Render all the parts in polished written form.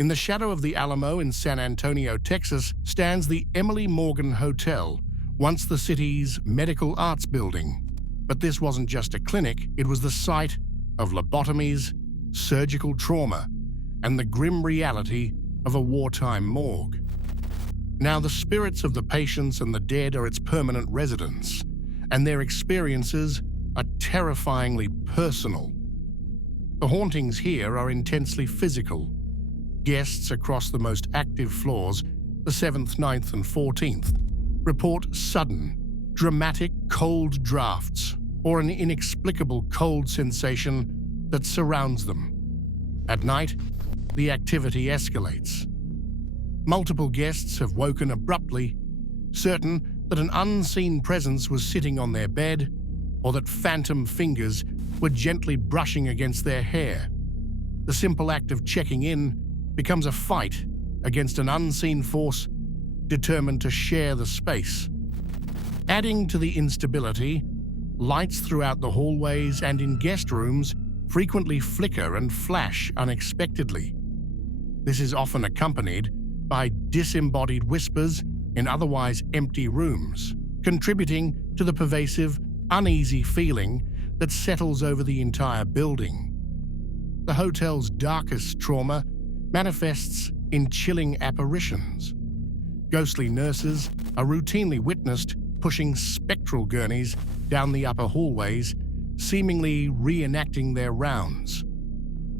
In the shadow of the Alamo in San Antonio, Texas, stands the Emily Morgan Hotel, once the city's medical arts building. But this wasn't just a clinic, it was the site of lobotomies, surgical trauma, and the grim reality of a wartime morgue. Now, the spirits of the patients and the dead are its permanent residents, and their experiences are terrifyingly personal. The hauntings here are intensely physical. Guests across the most active floors, the 7th, 9th, and 14th, report sudden, dramatic cold drafts or an inexplicable cold sensation that surrounds them. At night, the activity escalates. Multiple guests have woken abruptly, certain that an unseen presence was sitting on their bed or that phantom fingers were gently brushing against their hair. The simple act of checking in becomes a fight against an unseen force determined to share the space. Adding to the instability, lights throughout the hallways and in guest rooms frequently flicker and flash unexpectedly. This is often accompanied by disembodied whispers in otherwise empty rooms, contributing to the pervasive, uneasy feeling that settles over the entire building. The hotel's darkest trauma manifests in chilling apparitions. Ghostly nurses are routinely witnessed pushing spectral gurneys down the upper hallways, seemingly reenacting their rounds.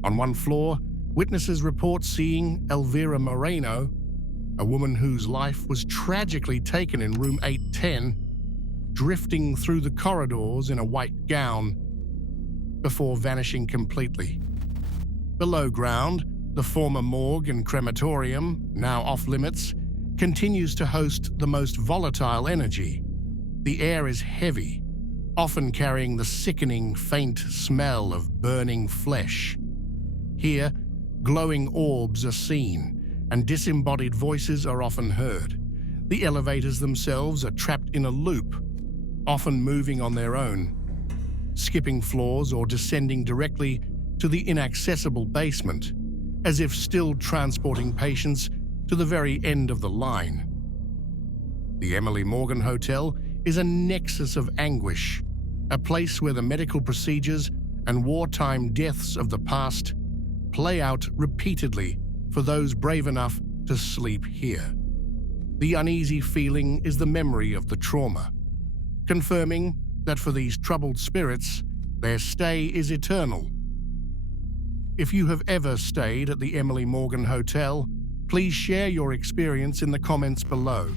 On one floor, witnesses report seeing Elvira Moreno, a woman whose life was tragically taken in room 810, drifting through the corridors in a white gown before vanishing completely. Below ground, the former morgue and crematorium, now off-limits, continues to host the most volatile energy. The air is heavy, often carrying the sickening, faint smell of burning flesh. Here, glowing orbs are seen, and disembodied voices are often heard. The elevators themselves are trapped in a loop, often moving on their own, skipping floors or descending directly to the inaccessible basement, as if still transporting patients to the very end of the line. The Emily Morgan Hotel is a nexus of anguish, a place where the medical procedures and wartime deaths of the past play out repeatedly for those brave enough to sleep here. The uneasy feeling is the memory of the trauma, confirming that for these troubled spirits, their stay is eternal. If you have ever stayed at the Emily Morgan Hotel, please share your experience in the comments below.